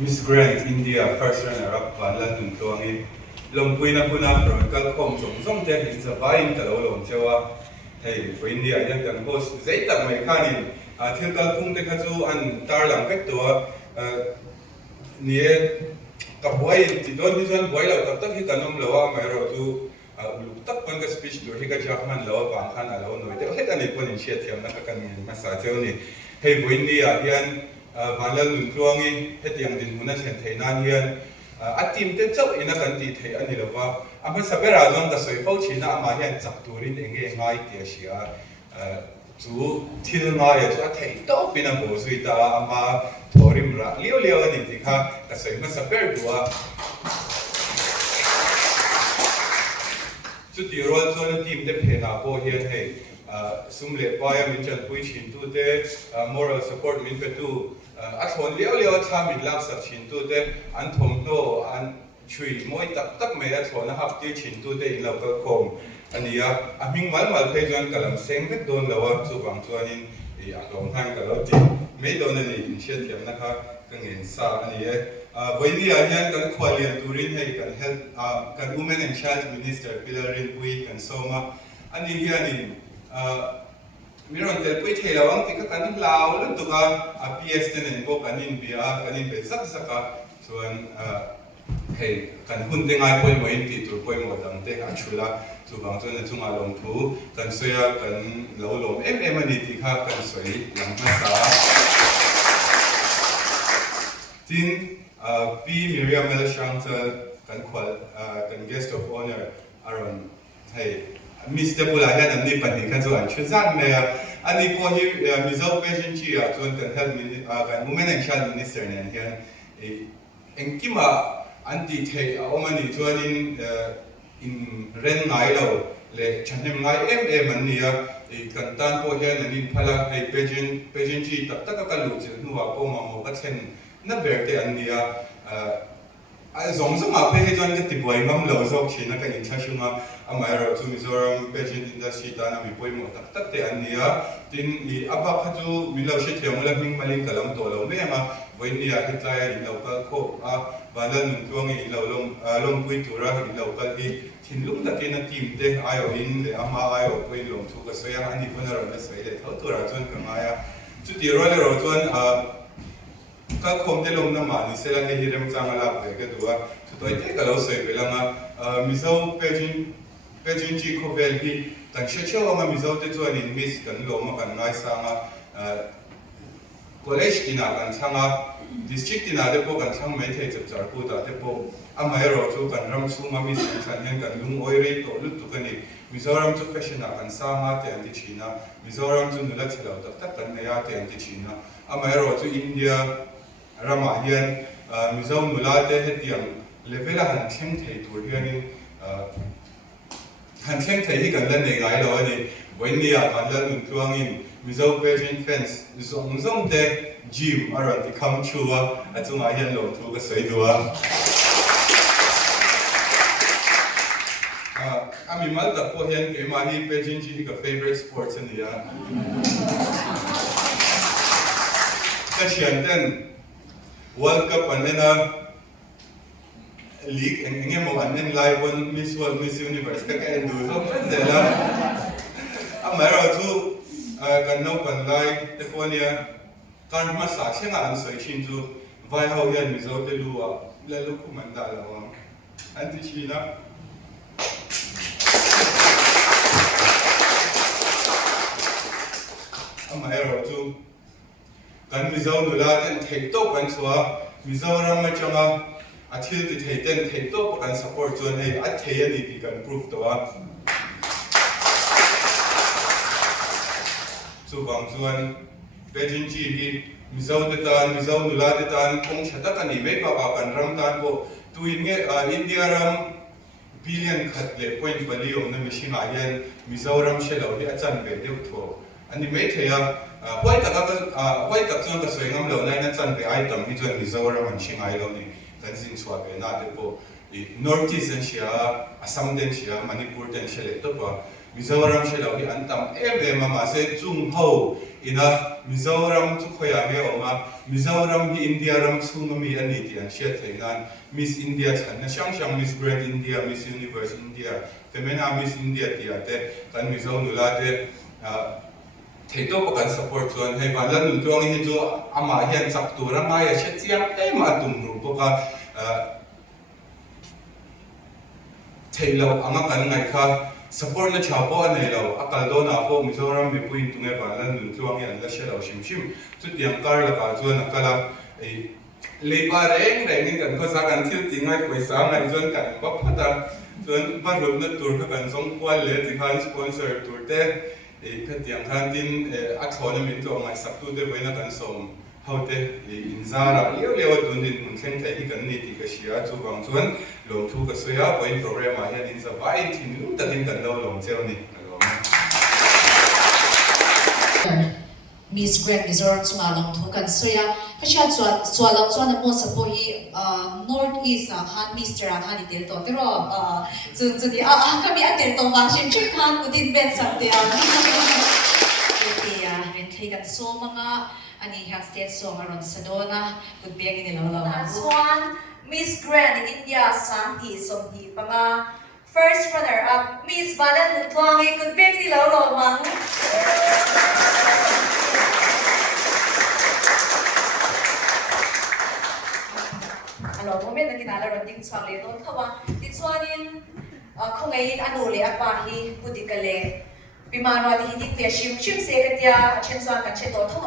Miss Grand India first runner up Vanla Tuntuangi Lompui na puna protocol kom som te in sa bain ta lo lom chewa hey for India yan kan host zai tak mai khanin thil kal phung te khachu an tar lang vek to nie ka boy ti don ni zan boy la tak tak hi kanom lawa mai ro tu ulu tak pan ka speech dur hi ka jahman lawa bang khan alo noi te het ani pon in shia thiam na ka kan ma sa cheu ni hey for India yan Vanla Tuntuangi het yang din huna chen theinan hian a team te chau ina kan ti thei ani lawa ama sabera zon ka soi pau china ama hian chak turin enge ngai ti sia chu thil nga ya chu a thei to pina bo sui ta ama thorim ra leo leo ani ti kha ka soi ma saber duwa chu ti rol zon team te phena po hian hei sumle paya min chan pui chin tu te moral support min pe tu a thon leo leo tha min lak sak chin tu te an thom to an chui moi tak tak me a thon a hap ti chin tu te in local khom ania a ming mal mal pe jan kalam seng vek don lawa chu bang chuanin I a long han ka lo ti me don ani in shet thiam na kha ka ngin sa ani e voini a hian kan khwalian turin hei kan health kan women and child minister Pilarin Pui kan soma ani hianin miron tel pui thela wang ti ka kan lao lu tu ka a PS ten en ko kanin bia kanin be sak saka chuan hei kan hun te ngai poi mo in ti tur poi mo dang te a chula chu bang chuan chunga lom thu kan soya kan lo lom ani ti kha kan soi lang ma sa tin P Miriam Melshangtel kan khwal kan guest of honor aron hei Mr. Bulayan and Nipani can do and Chuzan Mayor and the Pohi Mizo Patient Chia to help me women and child minister and here and Kima anti take Omani joining in Ren Nilo le Chanim Nai and near a Kantan Pohian and in Pala a Patient Chi Tatakalu Nua Poma Mokaten Naberte and near zong zong a pe jon ke ti boi ngam lo zok china ka in chashunga amai chu Mizoram pageant industry ta na mi poi mo tak tak te ania tin I aba khaju mi lo she thiamula ming malin kalam to lo me ma voi ni a hetlaya in local ko Vanla Tuntuangi in lom pui tura in local hi thin lum ta ke na team te ayo in le ama ayo poi lom thu ka soya ani puna ro na sei le tho tura chon ka maya chu ti ro le ro chon ka khom te lom na ma ni sela he hirem changala pe ke duwa chu toi te ka lo sei belanga mizo pejin chi ko vel hi kan she chewa ma mizo te chuan in miss kan lo ma kan ngai sanga college tina kan changa district tina de po kan chang me the chap char pu ta te po amai ro chu kan ram chu ma mi chan hen kan lung oi rei to lut tu kan ni Mizoram chu fashion kan sama te anti china Mizoram chu nula chilo tak tak kan ne ya te anti china amai ro chu India Rama hian Mizo nula te hetiam level han thleng thei tur hianin han thleng thei hi kan la nei ngai lo ani voini a Vanla Tuntuangin Mizo pageant fence zong zong te gym aron ti kham chua a chunga hian lo thu ka sei duwa ami mal ta po hian ke ma hi pageant chi ka favorite sports ani ya ka chian ten World Cup and then league and then live on Miss World Miss Universe ka kan do so dela amara chu kan no kan lai te ponia kan ma sa chenga an soi chin chu vai ho yan mizo te luwa la lu ku man da la anti china amara chu kan mizo nula ten thei to kan chua Mizoram ma changa a thil ti thei ten thei to kan support chuan hei a thei ani ti kan prove to a chu bang chuan pageant chi hi mizo te tan mizo nula te tan kong thata kan ni me pa kan ram tan bo tu in nge India ram billion khat le point value na machine a hian Mizoram shelo hi a chan ve deu tho ani me theya why tak chuan ka soi ngam lo nai na chan pe item hi chuan Mizoram an ching ai lo ni kan jing chua pe na te po North East Asia Assam den sia Manipur den sia le to pa มิโซรัมเชลล์ที่อันตั้มมามาเซจุงเฮาอินะมิโซรัมทุกขยาเกี่ยวมามิโซรัมที่อินเดียรัมซูมามีอันนี้ที่อันเชียร์ไทยงานมิสอินเดียฉันนะช่างมิสแกรนด์อินเดียมิสยูนิเวอร์สอินเดียแต่ไม่นามิสอินเดียที่อาเตกันมิโซนุลาเตเทโต้ประกัน support ส่วนให้วันละหนึ่งตัวนี้จู่อามาเห็นสับตัวร่างกายเช็ดเสียงมาตุ่มรูปก็เทเราอังกันไงค่ะ support นะชาวบ้านในเราอากาศโดนอาพวกมิโซรัมมีปุ่นตรงนี้วันละหนึ่งตัวนี้อันละเชื่อเราชิมสุดยังการละกันส่วนนักการเลยบาร์เองนี่กันก็สักกันที่จริงไงคุยสามไงส่วนกันก็พัฒนาส่วนบางรูปนั้นตัวกันส่งควายเลยที่เขาสปอนเซอร์ตัวเต้ก็เตียงทางดินอักษรมินตัวไงสักตัวเดียวไว้นักการส่งเขาเต้อินซาระเลี้ยวตัวดินมันแข็งใจที่กันนี่ที่ก็เชียร์จู่บางส่วนลงทุนก็สวยอ่ะไว้โปรแกรมมาเนี่ยดินสบายที่นู้นแต่ดินกันเราลงเจ้านี่Miss Grand Resort sunga long thu kan soya pasha chwa long chwa na mo sapo hi North East han Mr. han itel to tero chun di kami atel to ma shin chik han udin bet sakte ya ren thai kan so manga ani hak state so aron sadona good beg ni lo Swan Miss Grand India Santi Somhi panga first runner up Miss Balan Nutwangi good beg ni lo mang Hello, moment na kinala ron ding swang le don kawa di swanin khongai anu le apa hi pudikale bimano di hidik pe shim se katia chen swan kan che to tho o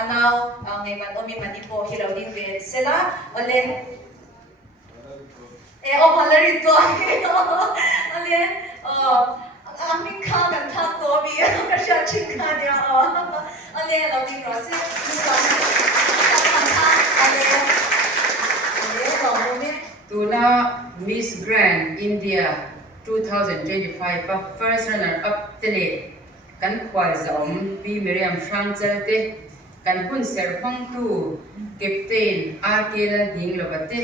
anau ngai man omi mani po hilau ding ve sela ole o malari to ole amin kha kan tha to bi ka sha chin kha dia ole lo ding ro se Tuna Miss Grand India 2025 first runner up tele kan khwal zom P Miriam Shangchal te kan hun ser phong tu captain RK lan ding lobate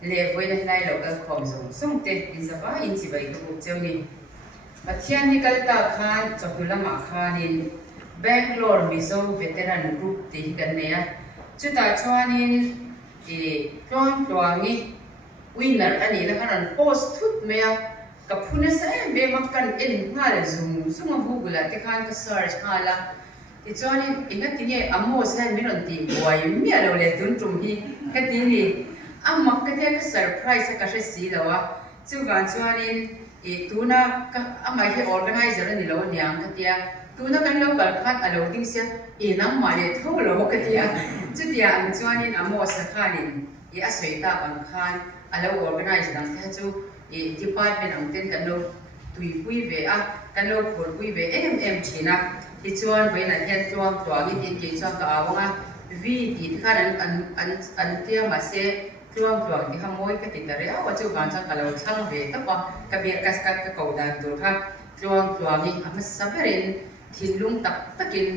le voina lai local khom zom song te izaba in chi bai ko chewni pathian nikal ta khan chahulama khanin Bangalore Mizo veteran group te kan neya chuta chwanin Tuan tuangi winner ani na kanan post tut mea kapuna sa be makan in hal zoom sunga google te kan ka search hala ti choni ingat tini amo sa minon ti boy mi alo le tun tum hi ka tini amma ka te ka surprise ka she si lawa chu gan chuanin tuna ka ama hi organizer ni lo niang ka tia tuna kan lo kal khat alo ding sia nam ma le tho lo ka tia chu tia ang chuanin amo sa khanin asoi ta kan khan alo organize dang ta chu department ang ten kan lo tui pui ve kan lo phur pui ve thina ti chuan ve na hian chuang twa gi ti chuang ka awanga vi ti khan an tia ma se chuang twa ti hamoi ka ti tare awa chu gan chang kalo chang ve ta pa ka be kas ka ko dan tur kha chuang twa gi ama saberin thinlung tak takin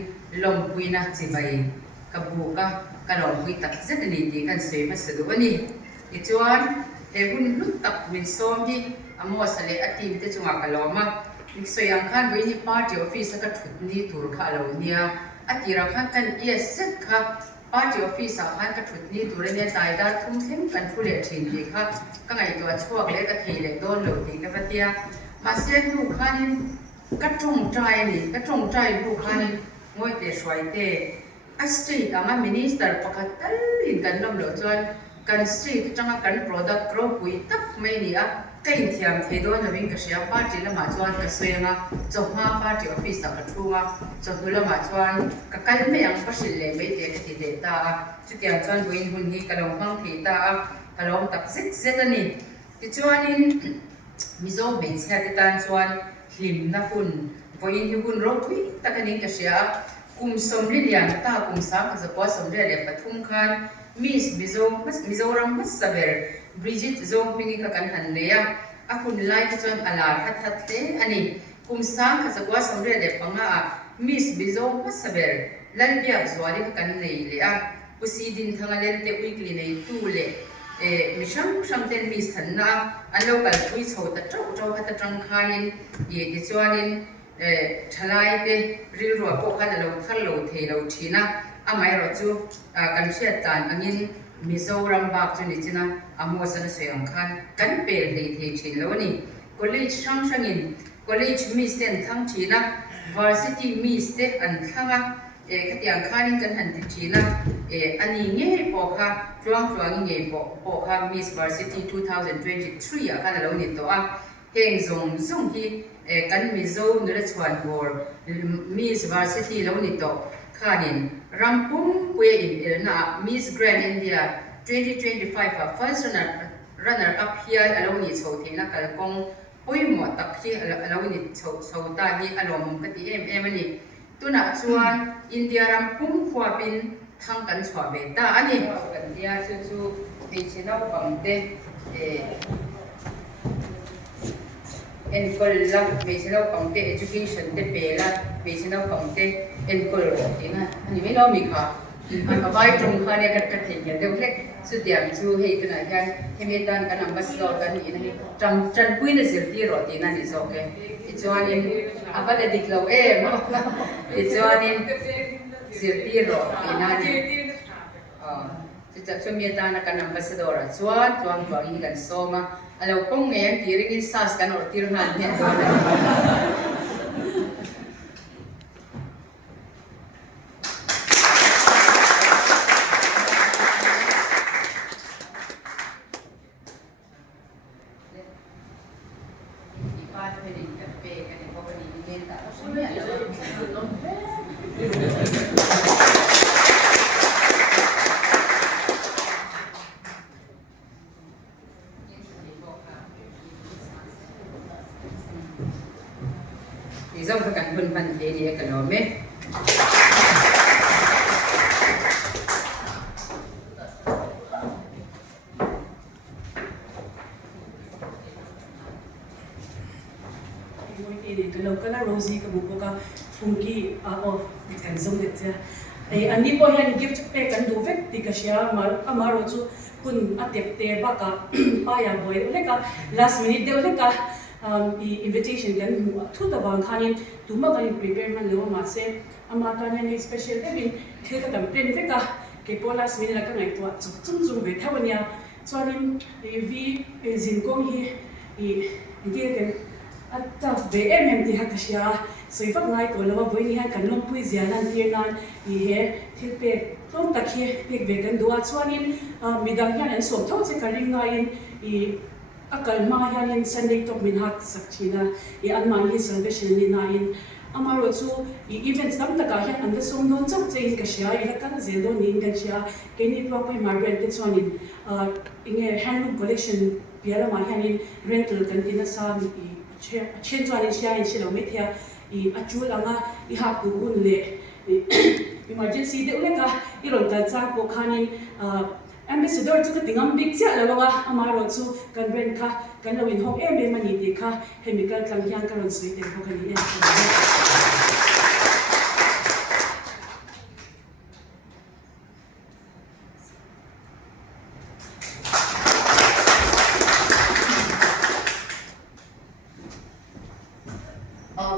lom puina chibai kabuka kalong pui tak zetani ti kan sei ma sadu ani ichuan he hun lut tak min som hi amo sale atim te chunga kaloma soyang khan we ni party office ka thutni tur kha lo nia atira khan kan yes kha party office khan ka thutni tur ne tai da thum thlem kan phule thin hi kha ka ngai to chuak le ka theile don lo ti ka patia ma se nu khanin ka tung trai ni ka tung trai bu khanin ngoi te swai te street ama minister pakatal in kan nom lo chuan kan street tanga kan product pro pui tak mai ni a kain thiam theido na wing ka sia party lama chuan ka soyanga chokma party office ka thunga chohulama chuan ka kal me ang pasil le me te ti de ta chutia chuan buin hun hi kalong phang thi ta kalong tak zet ani ti chuanin mizo be chha ti tan chuan hlim na hun voin hi hun ro pui takanin ka sia kum somri lian ta kum sa ka zakwa somri le pathum khan Miss Mizoram Masaber Bridget Zong Pingi ka kan han leya akun lai ka chuan alar hat le ani kum sa ka zakwa somri le panga Miss Mizoram Masaber lalbia zwali ka kan nei le a pusidin thanga le te weekly nei tu le มิช่างเต้นมีสันนะอันเรากันคุยโฉดแต่เจ้าพัฒน์คานินดิจวนินทลายเตริรัวพวกขันเราทัลเราเทเราชีนะอาไม่เราจูกันเชื่อจานอันนี้มิโซรัมบักจุนิจินะอามัวสันเสียงขันกันเปรย์เทชินแล้วนี่college ช่างอิน college มีสเตนทั้งชีนะ varsity มีสเตนอันทั้งขัดยังข้านิกันหันติชีนะอันนี้เงี้ยปอกค่ะจวงเงี้ยปอกค่ะ Miss Varsity 2023อ่ะค่ะแล้วนี่ตัวเฮงส่งที่กันมิโซนุระชวนวอร์ Miss Varsity แล้วนี่ตัวข้านินรำปุ่มปุยอินเอลนะ Miss Grand India 2025อ่ะ first runner up here แล้วนี่โชว์ที่นักการกงปุยหมดตักที่แล้วนี่โชว์ตาที่อารมณ์ปฏิมันนี่ตัวนักชวนอินเดียรำพุ่มขวาบินทางกันสวาเบต้าอันนี้กันเดียชูมีเชนเอาบังเตเอ็นกอลลักมีเชนเอาบังเต education เตเปล่ามีเชนเอาบังเตเอ็นกอลจริงอ่ะอันนี้ไม่รู้มีค่ะอันก็ไปตรงข้าเนี่ยกันเห็นอย่างเดียวแค่สุดอย่างชูให้ตัวไหนกันให้มีด้านกันนำบัสโลกันนี่นะจันปุ้ยเนี่ยสิที่รอตีนั่นนี่โอเคอีจวนนี่apa le dik loอีจวนนี่สิที่รอตีนั่นนี่จะช่วยมีด้านกันนำบัสโลระจวนอีกันโซมาแล้วปงเงี้ยที่ริงซัสกันออกที่รุ่นนั้นเนี่ยที่ส่งประกันบนพันเดียกันหรอไหมเราก็น่าโรซี่กับบุกก็ฟุ้งกี้กันส่งเด็ดจ้ะอันนี้พอเห็นกิฟต์เปกันดูเวกติกาเชียมาโรจูคุณอาเตปเตบ้ากับป้ายังบ่อยเล็กก็ last minute เดียวเล็กก็invitation กันทุกตะวันคันนี้ดูมากัน prepare มันเร็วมาเซ่อามาตอนนี้ special ได้บินเที่ยวกันเป็นเวกก็เก็บพอ last minute แล้วก็ไหนตัวจุ่มเวทเท่านี้ส่วนนี้วีจินกงฮีเกี่ยวกันแต่เบเอ็มที่ฮักเชียสวยฟังง่ายตัวแล้วว่าวันนี้ฮักกันลงปุยเสียนั่นที่นั่นที่ที่เป็ดต้องตะเคียเป็ดเวกันดูส่วนนี้มีดังอย่างนั้นส่วนทั้งที่กันยังไงอาการมาอย่างนี้สันนิษฐานมินฮักสักทีนะอันมันที่สังเกตเห็นนี่นะอามารู้สึกอีเวนต์ตั้งแต่การอันเดอร์ส่งโดนจับใจกันเชียแล้วกันเจโดนี่กันเชียแค่นี้พวกไปมาเรนต์ส่วนนี้เงี้ยแฮนด์ลูมคอลเลคชั่นเพียร์มาอย่างนี้เรนต์กันที่น่าสามเช่นส่วนนี้เชียร์เช่นเราไม่เที่ยวอาจูลังอ่ะหักดูอุ่นเละ emergency เดี๋ยวเล็กอ่ะรอนตัดจากพวกคันนี้ambassador จุดที่งามบิ๊กเสียแล้วว่าอามารู้สึกกันเรนค่ะกันเราอินห้องมันนี่ดีค่ะให้มีการกำยังกันรอนสวยเต็มพวกคันนี้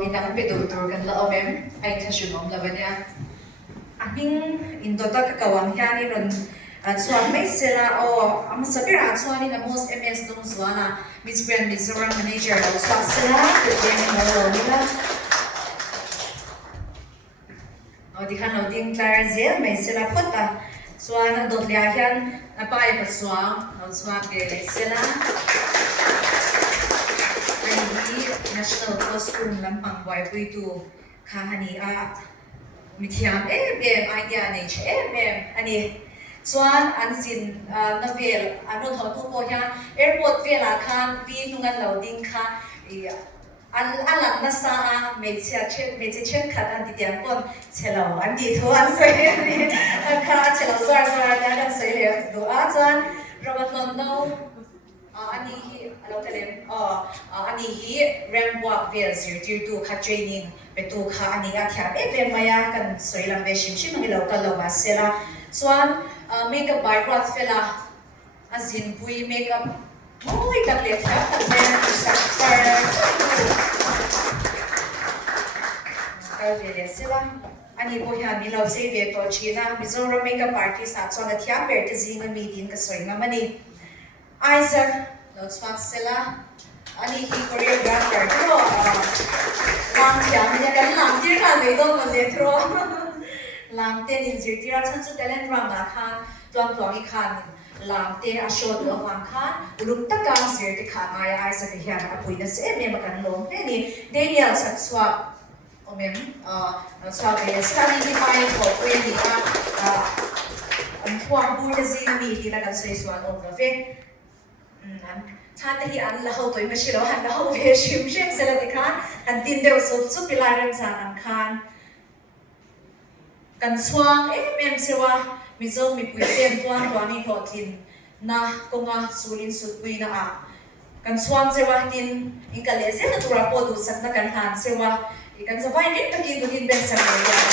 มีนักไปดูตัวกันแล้วแม่ไอ้ถ้าชุนอมแล้วเนี่ยอันนี้อินโดตะกะวังยานี่รอนส่วนไม่เสียละอามาสักการะส่วนนี้นะ most MS ตรงส่วนนะ Miss Grand Mizoram Manager เราส่วนเสียละตัวเองเรานี่ละที่ข้างเราดิ้งคลาร์เซียไม่เสียละพุทธะส่วนนั้นโดดเลี้ยงนับไปกับส่วนเราส่วนเกลือเสียละnational costume lampang wai pui tu khahani a mithiam idea ne ani chuan an sin novel anu thon thu ko ya airport vela khan pi nungan loading kha alam na sa me che khat an ti tiang kon chelo an di thu an sei ani kha chelo zar da kan sei le do a chuan robot noอันนี้เราจะเรียนอันนี้เรียนว่าเวลสิที่ตัวข้าเทรนนิ่งเป็นตัวข้าอันนี้อาทิตย์เป็นมายากันสวยลำเวชิมชิมให้เราก็เรามาเสร็จละส่วนเมกะบายรัดเวลา azin pui makeup moi tak le thla tak me sa par ka vele sila ani po hian mi lo sei ve to china Mizoram makeup artist at chona thia ber te zinga mi din ka soi nga mani Isaac no swat sila ani hi choreographer tro lam thiam ya kan lam tir kan me do ma le tro lam ten in zir tira chan chu talent drama khan tuang tuang I khan lam te a show do wang khan ulum taka zir te khan ai Isaac hian a pui na se me ma kan lom te ni Daniel chat swat Omem, sabi study ni Pai ko pwede ka ang tuwang buhay zing meeting na kan suisuan o gabi. Tata hi an lahaw to'y masilo han lahaw ve shim sila di kan han tindew so pilaran sa ang kan kan swang mem siwa mizo mi puiten tuan ni hotin na kunga sulin sutwi na kan swang siwa tin ikalese na tura po dusak na kan han siwa ikan sa vai din pagiging bensa mo yan.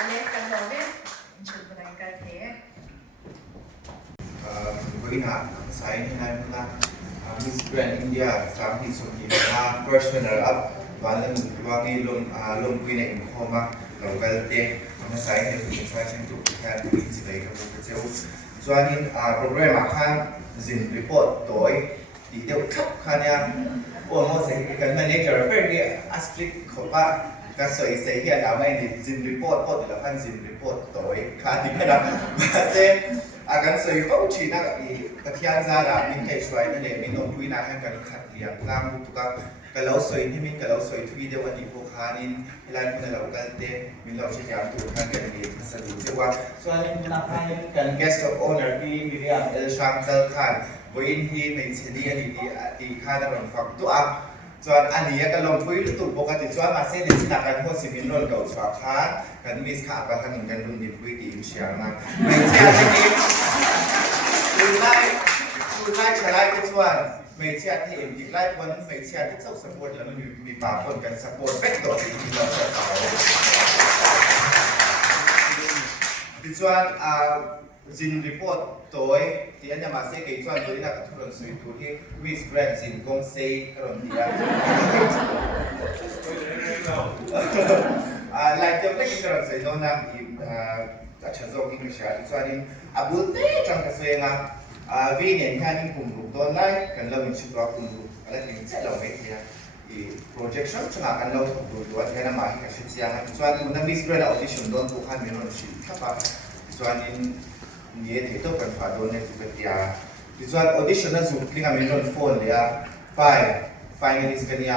Ano kan namin? Enjoy mo na yung karte. Với ngã sai như này là Miss Grand India sang thị số gì là first runner up và lần vang đi lum quy này không mà đầu cái tệ mà sai thì mình phải tranh thủ cái quy gì đấy cái một cái chiều cho nên program mà khan dình report tối thì đều khắp khan nha ủa họ sẽ cái manager phải đi aspect của bạn cái sợi sẽ hiện ở đây thì dình report thì là khan dình report tối khan thì cái đó mà sẽ agan sợi phẫu chỉ là cái thiên gia là mình thấy xoay nên để mình nộp quy là hàng cái khát liang làm một cái lâu sợi thì mình cái lâu sợi thui đều anh đi bộ khan nên là mình lâu cái tệ mình lâu chỉ làm tụi khan cái gì sẽ đủ chưa qua cho nên là hai cái guest of honor đi Miriam El Shamsal Khan với thì mình sẽ đi đi khan là bằng phẩm tụ áp cho anh ấy cái lòng quý tụ bộ cái cho mà sẽ đến là cái hồ sĩ mình luôn cầu xóa khan cái miss khả và thằng cái luôn đi quý tìm xiang mà mình sẽ đi từ nay trở lại cái chuyện mình sẽ thì em đi lại vẫn mình sẽ tiếp tục support là mình bảoคนกัน support เป็ดตัวที่เราจะสอนที่ส่วนZin report tối thì anh em mà sẽ kể cho anh với là các thủ đoạn suy thủ thì Miss Grand Zin công xây các đồng chí lại tiếp lấy cái đồng xây đó nam thì đã trở dâu kinh nghiệm cho anh bút tế trong cái xe nga vì nên hai những cùng lúc đó lại cần lâu mình chụp vào cùng lúc là mình sẽ làm cái gì thì projection cho là cần lâu thuộc đủ tuổi thì anh em mà cái chuyện gì anh cho anh muốn Miss Grand audition đó cũng hai mình làm gì các bạn cho anhนี่ที่ต้องการฝ่าโดนในจุดเดียวที่ส่วน audition นั้นสุดที่เรามีโดนโฟนเลยอ่ะfinalist กันเนี่ย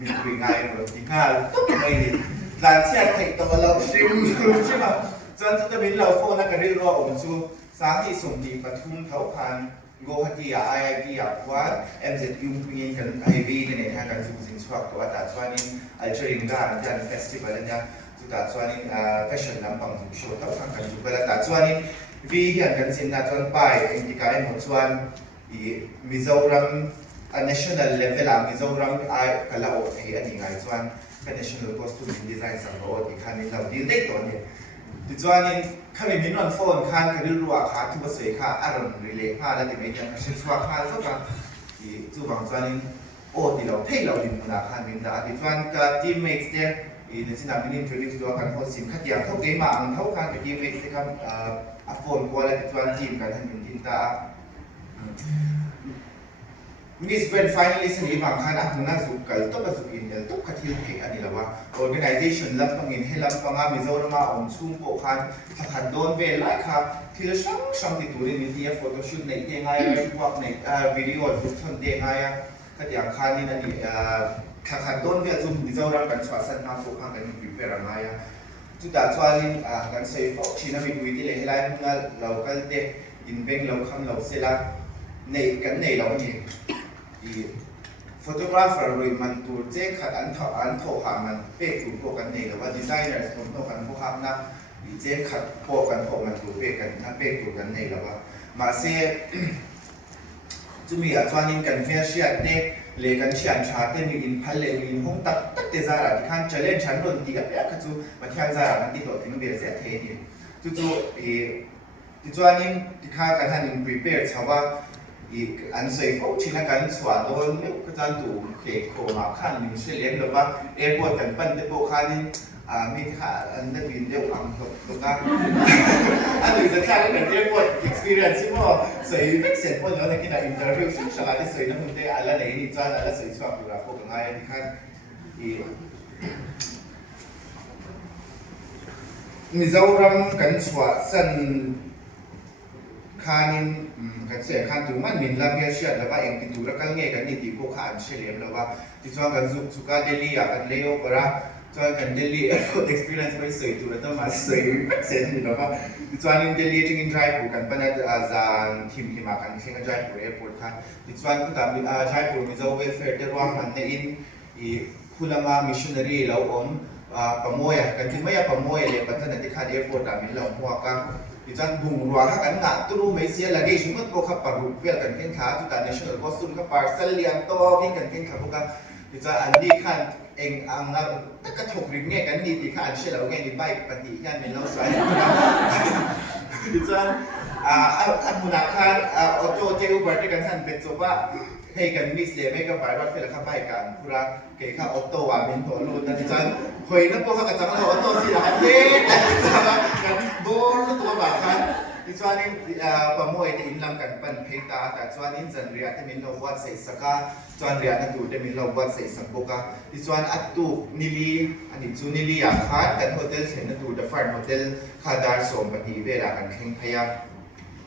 มีคุยง่ายกว่าที่ง่ายต้องไม่ดีหลังจากที่ตัวเราชิมใช่ไหมส่วนจะมีเราโฟนแล้วก็เรียกว่าองค์ซูสามที่ส่งที่ปทุมเท่าพันโกฮัตยา IIT อ่ะว่า MZU คุยกัน IB เนี่ยทางการสู้สินสวัสดิ์ตัวแต่ส่วนนี้ Algeria การเฟสติวัลเนี่ยจุดแต่ส่วนนี้fashion นำปังสุดโชว์เท่าทางการสู้ไปแล้วแต่ส่วนนี้วิธีการสินค้าจนไปเองที่การหมดส่วนมิโซรัม national level มิโซรัมไอ้ก็เราเห็นยังไงส่วนเป็น national costume design สังกัดที่คันนี้เราดีได้ตัวนี้ที่ส่วนนี้ข้ามีมินวันโฟนคันก็เรื่องว่าขาทุบเสียขาอารมณ์รีเลย์ขาแล้วที่ไม่ยังชิ้นส่วนขาสักอย่างที่จู่บางส่วนนี้โอ้ที่เราเท่เราดินมันอาคันมินดาที่ส่วนกับทีมเมทเนี่ยในสิ่งที่มิน introduce ตัวกันเขาสินค้าอย่างเท่าเกมมาเท่ากันกับทีมเมทที่เขาโฟนกว่าแล้วที่ส่วนทีมกันทั้งทีมตาMiss Grand Finalist นี่บางครั้งคุณน่าสุกัลต้องประสบอินเดียต้องกระทิลเหตุอันนี้ละว่า organization รับฟังอินให้รับฟังมิโซรามาองค์ชุ่มโปคันถ้าขัดโดนเวลาครับที่เราช่างติดตัวในที่โฟโต้ชูตในเองไงพวกในวิดีโอรูปทำเองไงก็อย่างคันนี้นั่นนี่ถ้าขัดโดนเวลาจุ่มมิโซรากันสวัสดิ์มาโฟกัสกันอยู่เป็นอะไรจุดตัดส่วนนี้กันเซฟชีนามีวิธีเลยให้ไล่พวกนั้นเราก็เด็กอินเบงเราคำเราเสร็จแล้วในกันในเราเนี่ยphotographer เลยมันตัวเจ๊ขัดอันเท่าหามันเป๊กตัวพวกกันเนี่ยหรือว่า designer คนตัวกันพวกนั้นนะเจ๊ขัดพวกกันพวกมันตัวเป๊กกันนะเป๊กตัวกันเนี่ยหรือว่ามาเสียจะมีอาจารย์นินกันเฟียเชียเด็กเลี้ยกันเชียนชาเต้มีอินพัลเลมีอินห้องตักเตจาระที่ขันจะเล่นชั้นบนตีกับแป๊กจู่มาที่อันจาระมันติดตัวที่มันเบียดเสียเทนี่จู่ ที่จวนนี้ที่ข้ากันท่าน prepare ชาวว่าอีกอันใส่ฟูชิลกันสวดโดนเนี่ยก็จะดูเคโคมาขั้นหนึ่งเฉลี่ยหรือว่าเอร์พอร์ตกันปั้นเดโบคันนี่มีค่าอันนั้นวินเดียวอังตรงนั้นอันนี้จะค่าเรื่องเอร์พอร์ต experience ที่ว่าใส่ไม่เสร็จพอแล้วในที่นั้น interview ซึ่งฉลาดที่ใส่น้ำมันเตะอะไรไหนนี่จ้าอะไรใส่ชอบดูราพวกง่ายที่ขั้นอีมิจารำกันสวดสันคันกันเสียคันถึงมันมินลาเบียเชียแล้วว่าเองติดตัวรักกันเงี้ยกันนี่ตีโคขานเฉลี่ยแล้วว่าที่ช่วงกันสุกาเดลี่กันเลโอปะระช่วงกันเดลี่experience ไม่สวยตัวแล้วต้องมาสวยเสร็จนี่แล้วว่าที่ช่วงนี้เดลี่จึงอินไทร์ปูกันเป็นอาจารย์ทีมที่มากันเช่นกันไทร์ปูแอร์พอร์ตค่ะที่ช่วงก็ตามไทร์ปูมิจารเวลเฟร์เดอร์ว่ามันในอินคุณละมามิชชันนารีแล้วอ่อนปะมวยกันที่ไม่ยาปะมวยเลยปัจจุบันที่ขาดแอร์พอร์ตมินเราหัวกันที่จันบุงรัวกันงานตู้ไม่เสียละเกชิมุดโบขับปารุเวลกันเก่งขาจุดการ national costume ขับปาร์เซลเลียนโตกินกันเก่งขาพวกกันที่จันอันดีขันเองอังนับตั้งกระถกริมเนี่ยกันดีที่ขันเชื่อเราไงดีใบปฏิญาณเป็นเราใส่ที่จันอันมุนาขันออโต้เจ้าบริการท่านเป็นตัวว่าให้กันมิสเลไม่ก็ไปรถเฟลข้าไปกันพูดเกี่ยวกับออโต้ว่าเป็นตัวรุ่นนั่นจันเคยนับพวกเขากับจังเราออโต้สิละเย้จังกันโบนตัวแบบกันที่ส่วนนี้ประมวยที่อินลำกันเป็นเพตาแต่ส่วนนี้จันเรียที่มีเราวัดใส่สกาส่วนเรียนั่นดูที่มีเราวัดใส่สังโกะที่ส่วนอัตตุนิลีอันนี้จูนิลีอาคารกันโฮเทลเห็นนั่นดูเดฟาร์โฮเทลคาดาร์สมปฏิเวลากันแข่งพยา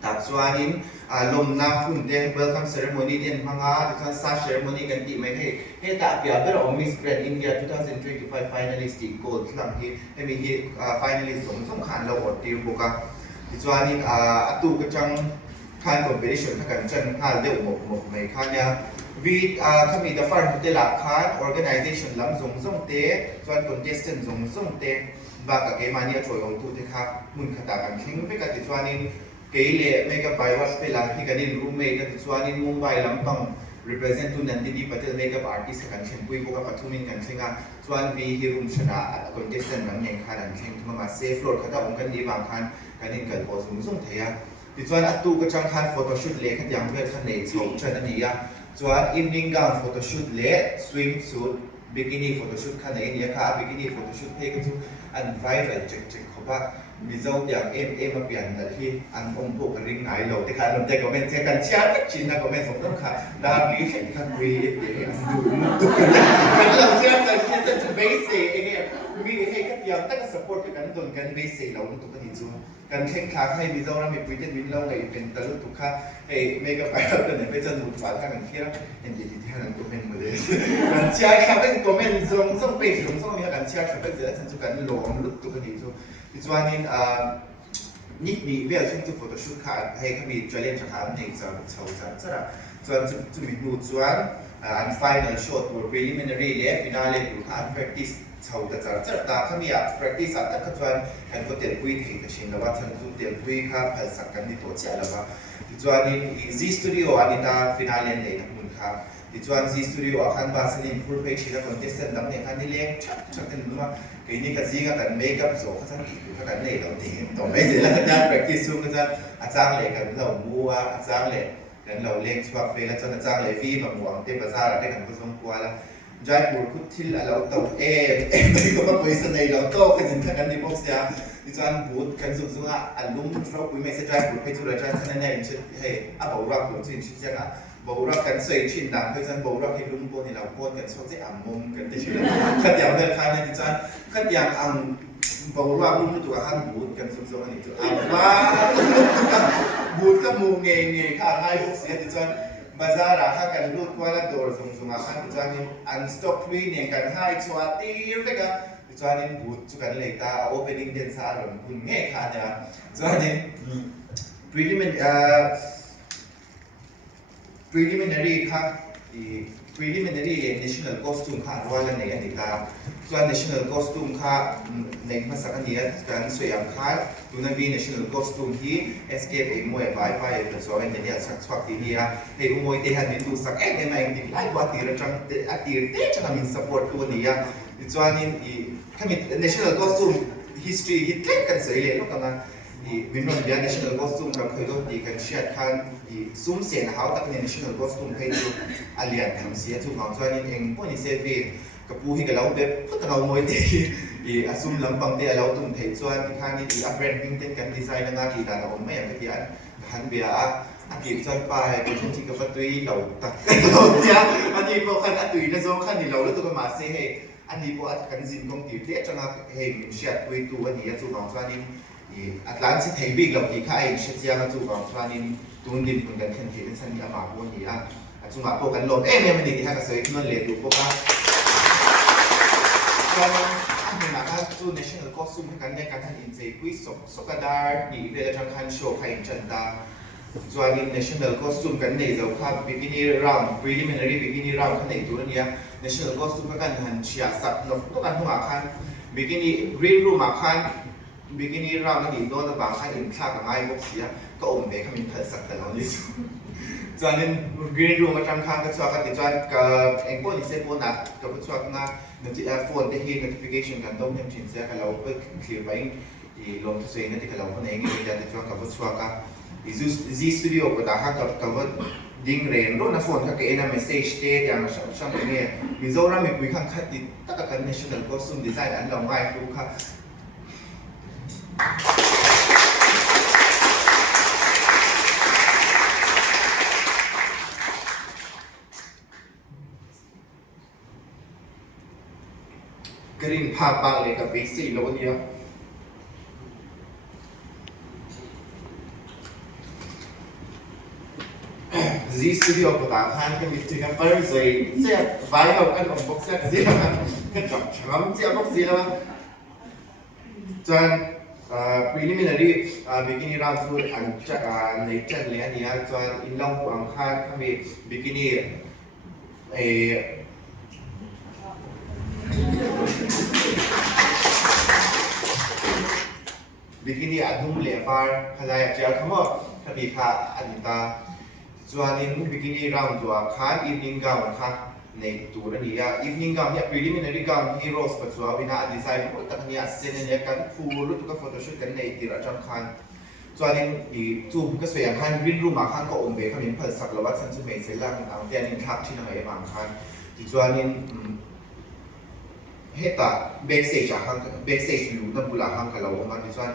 ตัดส่วนนี้ลมน้ำฝุ่นเดน welcome ceremony เดนพังอาที่ส่วน star ceremony กันที่ไม่ให้ตัดเกี่ยวกับ Miss Grand India 2025 finalist ที่ gold ครั้งที่ให้มี finalist สงขานเราอดตีบุกที่ส่วนนี้ตู้กระจังการ competition ถ้ากันจังหาเดี่ยวหมกไม่ค่าเนี่ยวิถ้ามีแต่ฟังแต่ละคาน organization ลำส่งเตะส่วน contestant ส่งเตะบางกับเกมาเนี่ยช่วยองตู้ที่ค่ะมุนขตากันทิ้งไปกับที่ส่วนนี้เกลี่ยไม่กับไปวัดเวลาที่กันดินรูมเมทที่ส่วนนี้มุมไบลำต้อง represent ตุนันดีปัจจัยไม่กับ artist กันเช่นคุยพวกกับปัจจุบันกันเช่นกันส่วนวีฮิรุมชนะ contestant บางอย่างค่ะนั่นเช่นที่มา safe road เขาจะองกันดีบางคันกันดินเกิดพอส่งเทียที่ส่วนอัตตุก็จังคัน photoshoot เล็กขัดยังเพื่อคันเล็กส่งเช่นนั้นนี่ส่วน evening gown photoshoot เล็ก swimsuit bikini photoshoot คันเล็กนี่ค่ะ bikini photoshoot เพื่อกันทุกอัน viral จิกเขาว่ามีเจ้าอย่างมาเปลี่ยนแต่ที่อันองค์พวกริงไหนเราแต่การนำแต่ก็เป็นเจกันเชียร์ชินนะก็เป็นสมต้องค่ะดาบลีเห็นคันวีเดี๋ยวดูตุกกันเป็นเราเชียร์แต่ที่จะเบสเซ่เนี่ยมีให้กันอย่างแต่ก็ support กันโดนกันเบสเซ่เราตุกกันที่จูกันเข่งขาให้มีเจ้าเรามีปุ้ยเจนวินเราเลยเป็นตลุตุกค่ะให้เมกะไปเราเป็นไปจะหนุนฝาทางกันที่เราเห็นดีที่นั่นก็เป็นหมดเลยกันเชียร์ค่ะเป็นก็เป็นส่งไปส่งเนี่ยกันเชียร์ค่ะเป็นจะฉันจะกันหลงลุกตุกกันที่จูที่ส่วนนี้นี่มีเวลช่วงที่โฟโต้ชูตค่ะให้เขามีเจริญจากในจะเช่าจะส่วนจะมีดูส่วนอัน final shot ตัว preliminary และ finale ดูค่ะ practice เช่าจะตาเขามีpractice แต่ก็ส่วนการก็เตรียมคุยถึงแต่ชินแล้วว่าฉันต้องเตรียมคุยค่ะภาษากันที่ตัวเจ้าแล้วว่าส่วนนี้ Z Studio อันนี้ตา finale เลยนะคุณค่ะที่ส่วน Z Studio อาคารบาสนินพูดไปชิลล์ contestant ดำเนี่ยคันนี้เลี้ยงชักเป็นรู้ว่าini kasi nga kan makeup so kasan itu kan le lo ting to mai se la kan practice su kan achang le kan lo mua achang le kan lo leng swak fe la chon achang le fi ma muang te bazar de kan ko song kwa la jaipur khut thil a lo to mai ko ma poisa nei lo to ka jin kan ni box ya ni chan but kan su su nga alum ro pui mai se jaipur pe chu ra chan san nei chi he a bo ra ko chin chi ja bầu ra cần xây trên đàn thời gian bầu ra cái đúng bộ thì là quân cần số dễ ẩm mông cần để chịu khát dẻo đơn khai nên thì sao khát dẻo ăn bầu ra luôn cái tụi ăn bút cần số số này tụi ăn quá bút các mù nghề khá hai bút xé thì sao mà ra là hai cần lút qua là đồ dùng ăn thì sao nên ăn stop free nên cần hai xóa tiêu đấy cả thì sao nên bút cho cần lấy ta opening đến xa rồiคุณnghe khá nhá sao nên preliminary ค่ะ preliminary national costume ค่ะว่าในอันนี้ค่ะส่วน national costume ค่ะในภาษาอังกฤษการสวยงามค่ะดูนั่นเป็น national costume ที่ escape เองมวยไปแต่ส่วนในนี้สักสักทีนี้ให้มวยเตะหันนิดูสักได้ไหมดีไล่ว่าตีระจังตีเตะจะมี support ตัวนี้ส่วนนี้ถ้ามี national costume history ที่เล่นกันเสียเลยแล้วกัน วินโนเดีย national costume กับเคยต้องตีกันเชียดคันซุ้มเสียงเขาตักใน national costume ให้ดูอาเลียนทำเสียถูกของจวนนี้เองพวกนี้เซฟีกับผู้ที่กับเราแบบพุทธเราโมยตีซุ้มลำบางเดียเราตุ้มเทจวนที่ข้างนี้อัพแบรนดิ้งเต้นกันดีไซน์งานที่เราไม่อยากไปเดียนหันเบียอากิจอยไปเป็นคนที่กับตุยเราตักเราเจ้าอันนี้พวกขันตุยในโซนขันนี้เราแล้วตัวก็มาเซ่ให้อันนี้พวกกันจินกงติวเทจังนะเฮ้ยเชียดตุยตัวนี้จู่ของจวนนี้อัตลันสิเทบิกเราที่ข้าเองเชียดเจ้ามาจู่ของจวนนี้ตัวดินคนกันขันเทียนสันนี้อามาพวกนี้จู่มาพวกกันลมเนี่ยมันดีที่ข้าก็สวยขึ้นมาเลยดูพวกกันอันนี้นะครับจู่ national costume กันเนี่ยการทันอินเจกุยสกดาร์นี่เวลาจังคันโชว์ใครจันตาส่วน national costume กันเนี่ยเราครับ bikini round preliminary bikini round กันในตัวนี้ national costume กันหันเชียสับลงตัวกันหัวคัน bikini green room มาคัน bikini round กันอีกโดนบางคันอื่นข้ากับไม้พวกเสียก็อมเบคขมิ้นเถิดสักแต่เรานี่ส่วนนี้ green room มาจำคันก็ชัวร์กันติดจวนกับเอ็งพวกนี้เซฟโฟนัดกับชัวร์กันนั่นที่โฟนที่ notification กันต้องทำชิ้นเสียกันเราเปิดคลิปไปลงตัวเองนั่นที่เราคนเองที่จะติดจวนกับชัวร์กันZ Studio ก็ได้ฮักกับว่าดิ้งเรนรู้นะโฟนถ้าเกิดนะ message เตะอย่างช่างเนี่ยมีโซรามีคุยข้างคัดติดตั้งแต่ national costume design อันเราง่ายดูค่ะกริ่งภาพบางเลยกับเบสิกโลเดียวZ Studio ก็ต่างกันที่มีที่กันเปิดเลยเสียไฟเอากันออกบ็อกเซอร์เสียกันกับทำเสียบ็อกเซอร์แล้วจนpreliminary bikini round ส่วนอันจะในจัดเลยอันนี้จนอินลองวางค่าทำให้ bikini bikini อันนุ่มเหลี่ยมฟ้าขยายเจ้าคำว่าทำให้ค่าอันนี้ตาส่วนนี้ bikini round ตัวค่า evening gown ค่าในตัวนี้evening gown เนี่ย preliminary gown heroes ปัจจุบันวินาดีไซน์ของตัดเนี่ยเส้นเนี่ยกันฟูรุตุกับ photoshoot กันในที่เราจำคัญส่วนนี้จูบก็สวยอย่างคัน green room มาคันก็อมเบคขมิ้นเปิดสักแล้วว่าฉันจะไม่เสียหลักเอาแต่นี่ทักที่ไหนบางคันส่วนนี้เฮตา backstage คัน backstage view นั่นบุลาคันกับเรามาส่วน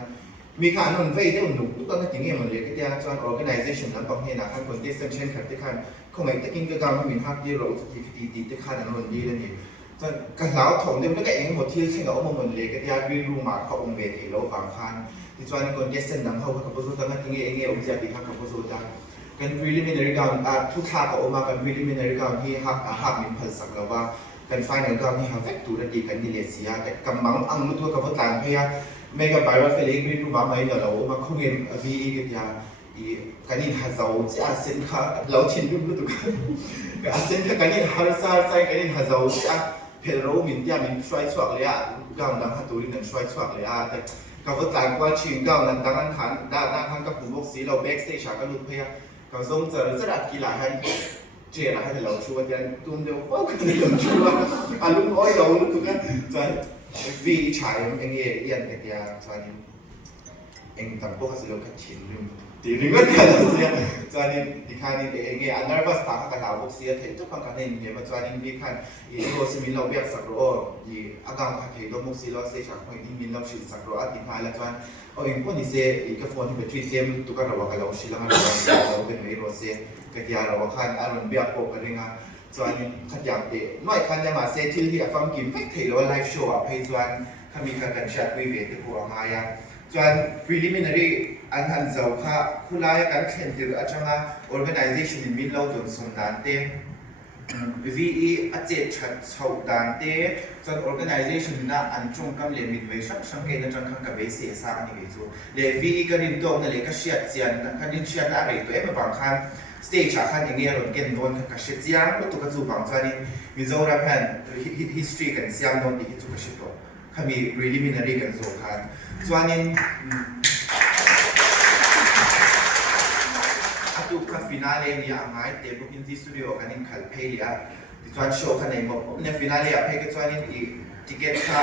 มีการนนเวเดอร์หนุกทุกตอนนี้มันเลยก็จะส่วน organization นั้นบางทีนะคัน contestant เช่นขัดที่คันคงไอ้ตะกิ้งก็การมีภาพที่เราจะตีที่คันนั้นมันดีเลยนี่ส่วนการเหลาถมเดี๋ยวมันก็เองหมดที่เช่นกับมันเลยก็จะ green room มาเขาอมเบที่เราบางคันที่ส่วน contestant นั้นเขากับผู้สู้ตั้งแต่เองอมจะดีกับผู้สู้ตั้งกัน preliminary gown ทุกท่าเขาออกมากัน preliminary gown ที่หักมีผลสักแล้วว่ากัน final gown ที่หาเฟกตัวดีกันดีเลเซียแต่กำมังอังมุตัวกับผู้ต่างพยาไม่ก็ viral feeling ไม่รู้ว่าไม่เดี๋ยวเรามาคุยกันวีกันยากันนี่หาเราจะเส้นขาเราชินรู้ตัวกันเส้นขากันนี่หาเราใส่กันนี่หาเราจะเพลโรมินที่มันช่วยสวกเลยก้าวดังฮัตตุลินช่วยสวกเลยแต่กับผู้ต่างว่าชิงก้าวนั้นดังนั้นหันด้านข้างกับผู้บกสีเรา backstage ก็รู้พยากับทรงเจอจะรักกีฬาให้เจอให้เราช่วยกันตุ้มเดียวโอ้กันนี่เราช่วยอารมณ์อ้อยเราถูกกันจะวีชายมันเองเอียนแต่ยาจวนนี้เองตั้งพวกสิโลกัดชินรึงตีรึงก็ได้แล้วเสียจวนนี้ที่ข้านี่เองอันนั้นภาษาข้าเราพวกเสียเห็นทุกคนกันเองเนี่ยมาจวนนี้ที่ข้าโรสมินเราเบียดสักโรอากาศข้าเห็นเราพวกสิเราเสียจากคนที่มินเราชิลสักโรที่ข้าแล้วจวนเอาเองพวกนี้เสียก็ฟอนที่เป็นทรีเซียมทุกคนเราว่าเราชิลแล้วเราเป็นไอโรเสียก็ที่เราว่าข้าอารมณ์เบียดพวกกันเองจวนขัดยำเตะน้อยขันยำมาเซติลที่ฟังกิมเฟกเทลไลฟ์โชว์อ่ะให้จวนขมีการกันแชทวิเวทที่ผู้อ่านยังจวน preliminary อันหันเจ้าค่ะคุณลายการเขียนถึงอาจารย์ organization มินเราโดนส่งด่านเตะ VE อาเจชัดเช่าด่านเตะจวน organization น่ะอันจงกำเนิดมิดไว้ช่างเกณฑ์นั่นจังคังกับเบสเสียสารนี่จู่เลย VE ก็ริมตัวนั่นเลยก็เชียดเสียนคันดินเชียดอะไรตัวบางคันstage อาคารอย่างเงี้ยเราเก็บโดนกับเชียร์ยังรู้ตัวกันจู่บางจานี่มีโซราแพน history กันเสียงโดนดีจู่กับเชียร์ตัวเขามี preliminary กันโซกันจานี่ถ้าดูกับ finale มีอะไรเดี๋ยวพวกอินดี้สตูดิโอกันนี่ขัดเพลียจวนโชว์กันในหมดเนี่ย finale อะเพลงจานี่อีทิเก็ตค่ะ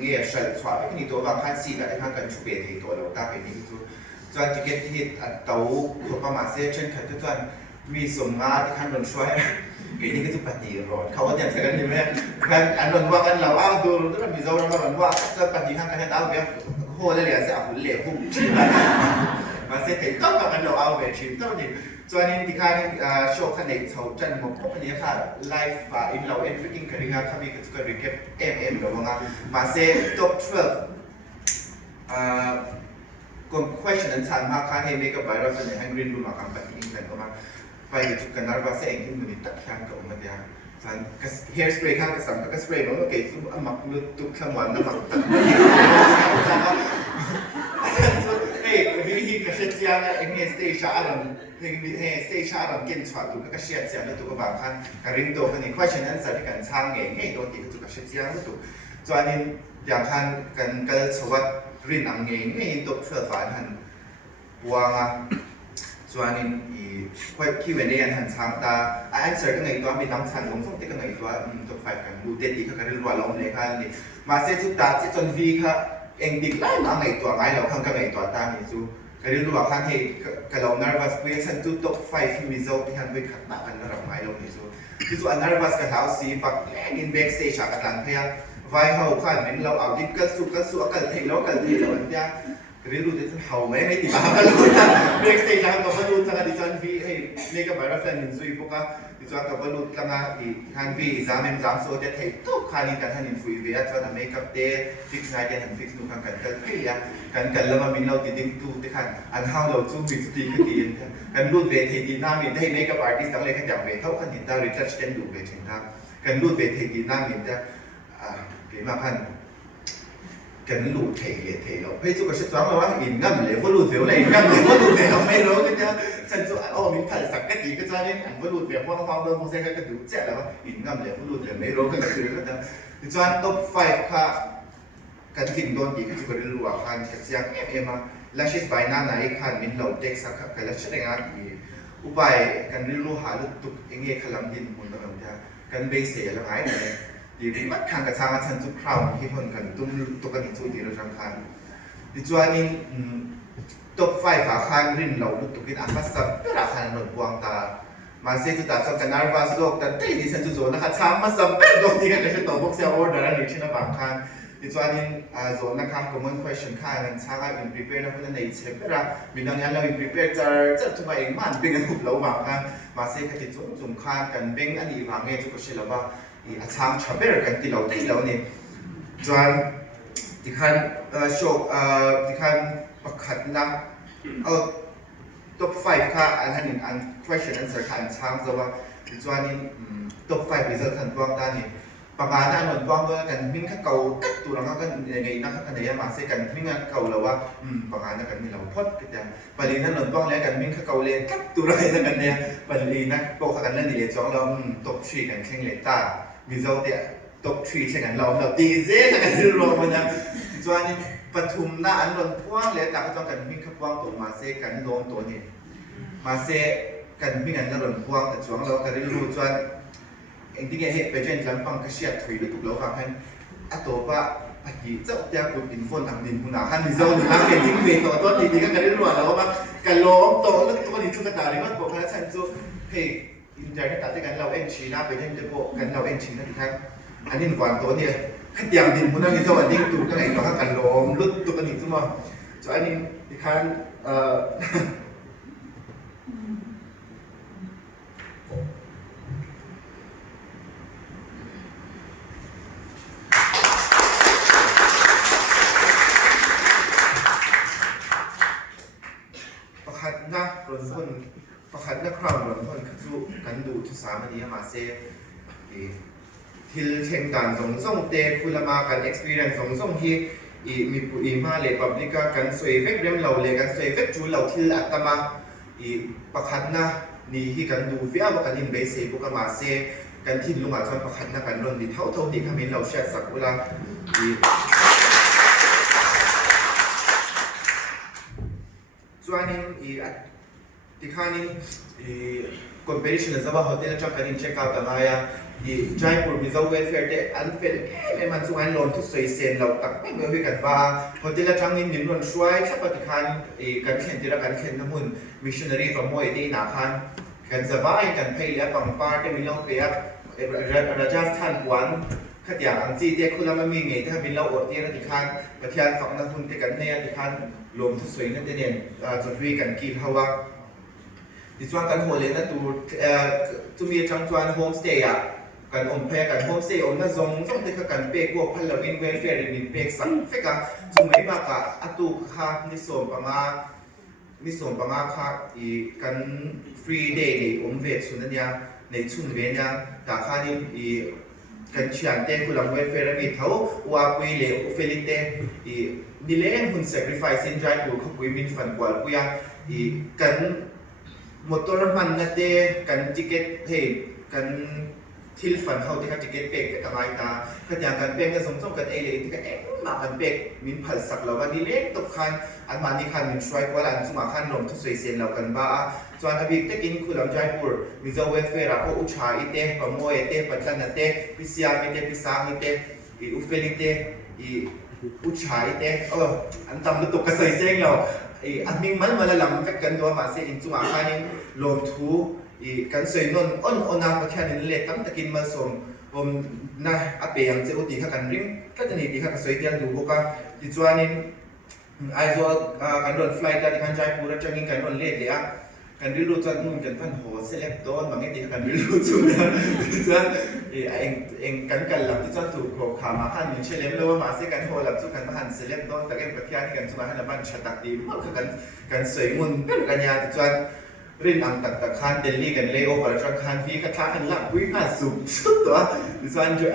เงี้ยเฉลี่ยสวาไปนี่ตัวบางคันสี่กับไอ้ข้างกันชุบเบทีตัวเราตาไปนี่คือจวนจิเก็ตที่เตาเขาประมาณเสียเช่นขัดทุกจวนมีสมงาที่ขั้นโดนช่วยไอ้นี่ก็จะปฏิรอดเขาว่าอย่างเช่นนี้ไหมกันอันนั้นว่ากันเราเอาดูรู้ว่ามีเจ้าเราว่าจะปฏิข้างกันให้เอาแบบโหแล้วเหลือเสียหุ่นเหลวพุ่งมาเสียถึงต้องกันเราเอาแบบชิมต้องนี่จวนนี้ที่ข้างโชว์คะแนนเขาจันมพบกันนี้ค่ะไลฟ์ว่าอินเราเอ็นฟิกกิ้งกันยังไงเขามีก็รีแคปเราว่ามาเสียท็อป12ก็ question นั้นถามมาค่ะให้เมกับไวรัสเนี่ยให้เรียนรู้มาการปฏิบัติกันว่าไปจุดกันนั้นว่าเสียงที่มันตัดขาดกับมันเนี่ยสันก็เฮร์สเปรย์ข้างกับสันก็สเปรย์มันก็เกิดซุ่มมักลุกตุกขมวันน้ำมักตัดเฮ้ยวิธีการเชื่อเนี่ยเอ็งเนี่ยสเตชันเอ็งเนี่ยสเตชันกินชาตุก็เชื่อเสียแล้วตุกบางครั้งการเรียนตัวกันใน question นั้นสันกันช่างเองเนี่ยตัวที่ตุกเชื่อแล้วตุกจวนนี้อย่างคันกันก็สวัสดิ์เรียนอังเองเนี่ยตุกเชื่อฝันหันวางอ่ะจวนนี้คิดว่าเนี่ยหันช่างตาanswer ก็ไงตัวมีน้ำชันลงส่งที่ก็ไงตัวตุกไฟกันดูเด็ดดีก็การเรียนรู้ล้อมเลยค่ะนี่มาเสียจุดตาจนวีค่ะเองดิกไล่มาไงตัวไงเราข้างกันไงตัวตานี่จูการเรียนรู้ว่าข้างให้กับเรา nervous เพื่อฉันจุดtop 5ที่มีโซ่ที่หันไปขัดหน้ากันเราไงเรานี่จูที่จู nervous กับเท้าสีปักแรงอิน backstage กันหลังเพียไว้เขาขันเหมือนเราเอาดิบกันสู้กันเทแล้วกันเทแล้วมันจะเรียนรู้ได้ทั้งเขาไม่ติดบ้ากันรู้นะ backstage กันกับรู้ทั้งดิฉันวีให้นี่ก็ไปรับแฟนหนึ่งซุยพวกดิฉันกับรู้ทั้งอีคันวีจามโซ่เด็ดให้ทุกคันนี้กันทันอินฟุยเวียจวนเมคอัพเดย์ฟิกซ์ไงเดย์หันฟิกซ์นู่นกันเพียกันแล้วมันมีเราติดดิ้งตู้ที่คันอันhowเราจู้มีสติคดีกันรู้เวทีดีน่ามีได้เมคอัพอาร์ติสต์ทั้งเลยกันอย่างเวทเท่ากันดิตาริทัชเดนดูเวทีน่ากันรู้เวทีดีน่ามีได้เกี่ยมาพันกันรู้เทเราเฮ้ยทุกคนฉันจ้องว่าอินงั้นเลยว่ารู้เดี๋ยวอะไรงั้นเลยว่ารู้เดี๋ยวไม่รู้กันเนี่ยฉันจะมีผัดสักกะดีก็จะเนี่ยอันว่ารู้เดี๋ยวพวกเราเริ่มมองเส้นก็ดูเจ๊แล้วว่าอินงั้นเลยว่ารู้เดี๋ยวไม่รู้กันคือก็จะดิฉันtop 5ค่ะกันกินโดนดีก็จะก็รู้ว่าคันเสียงมาแล้วชิสใบหน้าไหนคันมินเราเด็กสักกันแล้วฉันเองอ่ะอุบายกันรู้หาลุตุกเองขลังดินบนตัวเรากันเบสเสียแล้วไงเนี่ยดีมัดขังกับทางฉันทุกคราวที่คนกันตุ้มตุกันอีกทุกทีเราจำคันดิจวนนี้ตบไฟฝาคันริมเราลุตุกินอาคัสบราคาหนุนบวงตามาเสียจุดตัดสังกันนาร์วาสโลกแต่ที่ดิฉันจะโจนะครับช้างมาสัมเป็นตรงนี้กันจะต้องบอกเสียออเดอร์อะไรชิ้นละบางคันดิจวนนี้โซนนะครับ common question ค่ะนั้นช้างอิน prepare นะเพื่อนในเชฟเรามีน้องยันเราอิน prepare จะทุกวันเองมันเป็นกันหุบเราบางคันมาเสียกันที่จุ่มคันกันเบ่งอันนี้บางเงี้ยทุกคนเชื่อว่าอาชามชอบเบอร์กันที่เราเนี่ยจวนที่คันโชว์ที่คันประคัดนะtop 5ค่ะอันนั้นอัน question answer ค่ะอันชามจะว่าจวนนี้top 5 result คันตัวด้านนี้ประมาณนั้นหนุนตัวเมื่อกันมิ่งข้าเก่ากัดตัวเราก็ยังไงนะครับกันเนี่ยมาเสียกันมิ่งเก่าเราว่าประมาณนั้นกันนี่เราพอดกันปรีนั้นหนุนตัวแล้วกันมิ่งข้าเก่าเลยกัดตัวเราเนี่ยกันเนี่ยปรีนั้นโตกันเรื่องนี้เลยจ้องเราtop 3กันแข่งเลต้ามีเจ้าเดียtop 3เช่นกันเราดีเซ่กันที่รวมมันนะจวนนี้ปฐุมน่าอันรอนพ่วงเลยแต่ก็ต้องกันมิ่งข้าพ่วงตัวมาเซ่กันรวมตัวนี้มาเซ่กันมิ่งอันรอนพ่วงแต่จวงเรากันได้รู้จวนเองที่เห็นไปเจนลำปังกระเชียดถุยด้วยถูกแล้วฟังให้อัตโตปะปะกีเจ้าเจ้ากุดินฝนทางดินคุณาขันดิโซนนักเรียนที่เรียนต่อต้นดีๆก็กันได้รู้แล้วว่ากันล้อมโตแล้วตัวนี้ทุกตาเลยว่าบอกว่าฉันจะเฮ้ยอินเดียที่ตัดที่กันเราเอ็นชีน่าไปเล่นจะโบกันเราเอ็นชีน่าที่ทั้งอันนี้ก่อนตัวเนี่ยขัดยางดินคุณาดิโซนดิ้งตูกันไหนเรากันล้อมลุดตัวกันอีกทุกมั้งส่วนอันนี้ที่ขั้นนักรนพ้นประคัดนักคราวรนพ้นคือกันดูทุสามันนี้มาเซทิลเช่นกันส่งเตะคุณละมากัน experience ส่งที่มีผู้มาเลยปับลิกากันสวยเวกเรียมเราเลยกันสวยเวกจูเราทิลอัตมาประคัดนะนี่ที่กันดูเฟี้ยวกันอินเบสพวกมาเซกันทิลลุงอาจารย์ประคัดนะกันรนดีเท่าที่ขมิ้นเราเชื่อสักเวลาส่วนนี้ที่ข้านี้competition จะว่า hotel จะกันเช็คเอาต์มา อีใจปุ่นมีเจ้าเวฟเฟอร์เดอันเป็นไม่มันสุวรรณลมทุกสวยเซนเราตักไม่เหมือนกันว่าพอที่ละจังนี้มินรอนช่วยถ้าปฏิคันการเขียนที่ละการเขียนน้ำมันมิชชันนารีประมวยที่นาคันกันสบายกันเพลียปังปาร์ที่มิลล์เปียราชสถานกวนขัดอย่างอังจีเด็กคุณละมันมีไงถ้ามิลล์อดที่ละที่คันประเทศฝั่งนั้นคุณที่กันเนี่ยที่คันลมทุกสวยนั่นเองจดวีกันกินเขาว่าที่ช่วงกันหัวเลยนะตัวมีจังจวนโฮมสเตย์อ่ะกันอมแพกันโฮมสเตย์อมน่าส่งที่กันเป๊กพวกพันละวินเวลเฟรนินเป๊กสักเฟกันจุ่มไม่มากะอัตุค่ะนิสมประมาค่ะอีกันฟรีเดย์นี่อมเวทสุนันยาในชุนเวียนยาแต่ค่ะนี่อีกันเชียนเต้คุณลำเวลเฟรมีเท่าว่าคุยเลี้ยวเฟลิเต้อีดิเลนคุณ sacrifice สินใจกูเขาคุยมินฟันกว่ากูยังอีกันหมดตัวน้ำมันนั่นเด้กันจิเก็ตเฮ้กันที่ฝันเขาที่เขาจิเก็ตเป็กแต่กับไอ้ตาก็อย่างกันเป็กก็สมกันเอเลยที่ก็มากันเป็กมินผัดสักแล้ววันนี้เล็กตกคันอันมานี่คันมินช่วยกว่าอันสมาคันลมทุกสวยเสียนเรากันบ้าส่วนอภิเตกินคุณลำใจปูร์มิจะเวฟเฟอร์ก็อุชาอิเต้ปมวยเต้ปัจจันเต้พิเศษอิเต้พิซซ่าอิเต้อุเฟลิเต้อุชาอิเต้อันทำตุกกระใสเสียงเราอันนี้มันมาละลำกันตัวมาเสียอินสมาคันลมทูกันสวยนนอนนาประเทศนี้เล็กตั้งแต่กินมาส่งผมนะอาเปียงเจ้าตีข้ากันริมก็จะนี่ตีข้ากันสวยเดียนดูพวกกันที่ส่วนนี้ไอ้ส่วนกันโดนไฟล์ที่กันใจปูระจังกินกันโดนเล็กเลยอ่ะกันริรู้จักนู่นกันพันหัวเซเลบโดนบางทีกันริรู้จุดนะที่ส่วนเองกันหลับที่ส่วนถูกขามาขันยิ่งเฉลี่ยเลยว่ามาเสียกันหัวหลับจุดกันพันเซเลบโดนแต่เองประเทศที่กันสมาให้ละบ้านชาตักดีมากคือกันสวยงุนเป็นกันยาที่ส่วนรินอังตักตะคันเดลี่กันเลยโอเวอร์จังคันฟีกระทะอันละวิ่งผ่านสุดตัวดิฉันจะ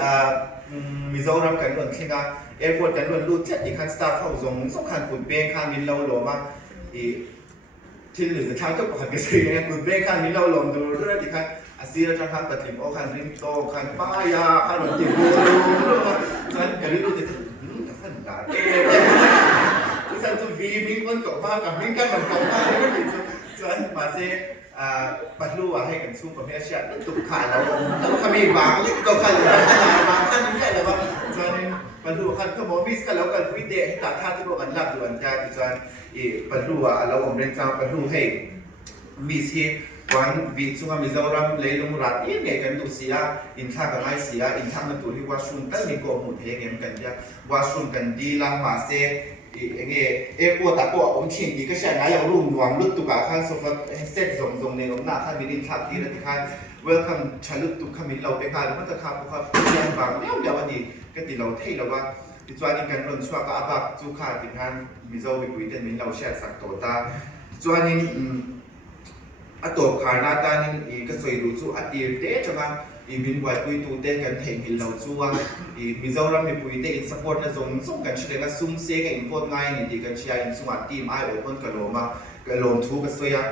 มิโซรัมกันล้วนที่กันแอร์พอร์ตกันล้วนรูดเจ็ดอีกคันสตาร์เขาส่งคันฝุ่นเบงคันมินเราโลมาที่เหลือจะทางก็ผ่านกันสิเนี่ยฝุ่นเบงคันมินเราโลมดูเรื่องที่คันอาซีราจังคันปัตติมโอคันริมโตคันป้ายาคันหลงจิ๋วฉันกันริรู้จะกับฟันตาดิฉันจะวีมิงมันกับบ้ากับมิงกันมันกับบ้าไม่ได้ส่วนมาเซปัดลู่ให้กันสู้กับเมียเชียร์ตุกขาดแล้วเขามีบางเล็กตัวขันเลยบางขั้นนี้เลยว่าส่วนปัดลู่ขันขโมยวิสกันแล้วกันวิเดให้ตัดท่าที่พวกกันรับด่วนใจส่วนปัดลู่เราผมเรียนจำปัดลู่ให้มีสิวันวิสุขามิจารัมเลยลงรัฐเนี่ยกันตุเสียอินท่ากันไม่เสียอินท่ามันตัวที่ว่าชุนกันมีโกมุดเฮงกันเนี่ยว่าชุนกันดีลังมาเซเอพวกตะโกอมชิงดีก็ใช่ไหมเรารุ่งรวมลุตุกาขันโซฟาเซตส่งในหน้าขันมิลินทักที่ระดับขันเวลคัมชาลุตุขมินเราไปการมันจะขับพวกเขาเรียนบางแล้วเดี๋ยววันนี้ก็ติเราเที่ยวว่าที่จวนนี้กันรอนชัวกับอาบักจูขาติขันมิโซวิกุยเตมินเราแชร์สักตัวตาจวนนี้อัตโตขานาตานี่ก็สวยดูจูอัดดีเตจังอ่ะมินวัดปุยตูเต้กันเทมินเราจูอ่ะมิโซรัมมีปุยเตอินสปอร์ตนะส่งกันเชื่อกันซุ่มเสียกันอินโฟนง่ายนี่ดีกันเชียร์อินสวัสดีทีมไอโอเพ่นกันโลมากันโลมทูกันสวยอ่ะ